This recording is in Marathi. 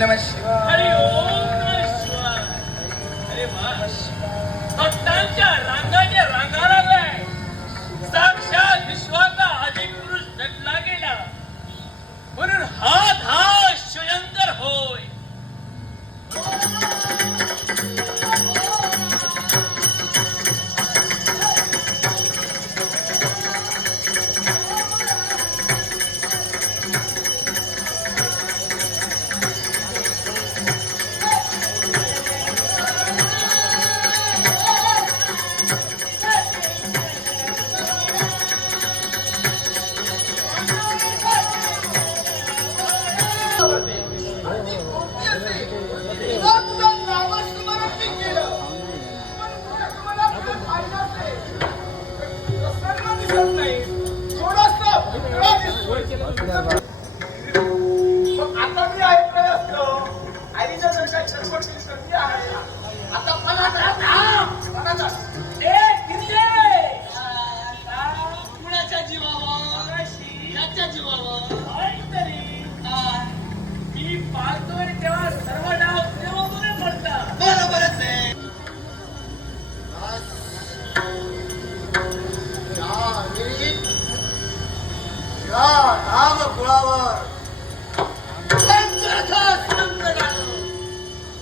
नमः शिवाय. हरि ओम नमः शिवाय. अरे वा, भक्तांच्या रांगाच्या रांगा लागलाय. साक्षात विश्वाचा आदिपुरुष जगला गेला म्हणून हा शिवशंकर होय. आता मी ऐकलं असतं आईच्या जर काय छटपटची संधी आहे आता कुणाच्या जीवावर याच्या जीवावर काहीतरी मी पाहतोय तेव्हा सर्व डाव देवामुळे पडतात. बरोबरच आहे. या नाम कुळावर